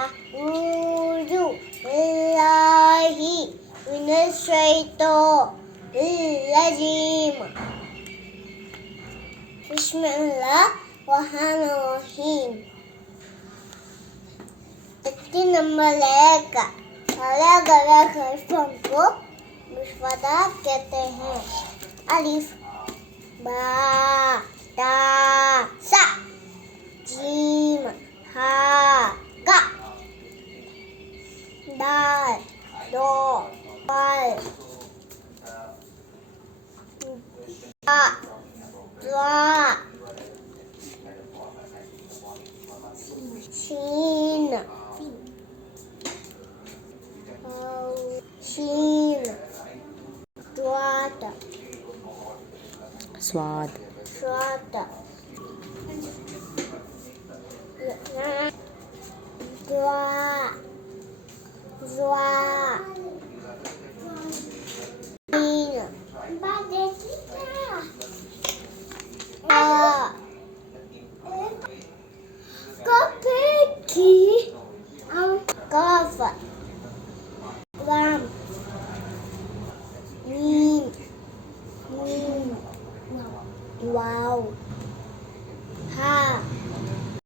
أعوذ بالله من الشيطان الرجيم بسم الله الرحمن الرحيم ترتیب نمبر 1 الگ الگ حرفوں کو مفردات کہتے ہیں الف با تا سا جیم ہا کا دال دو پال با دوا شین شین دوات स्वाद شوات دوا زوا شین کپکی کاف لام میم میم واو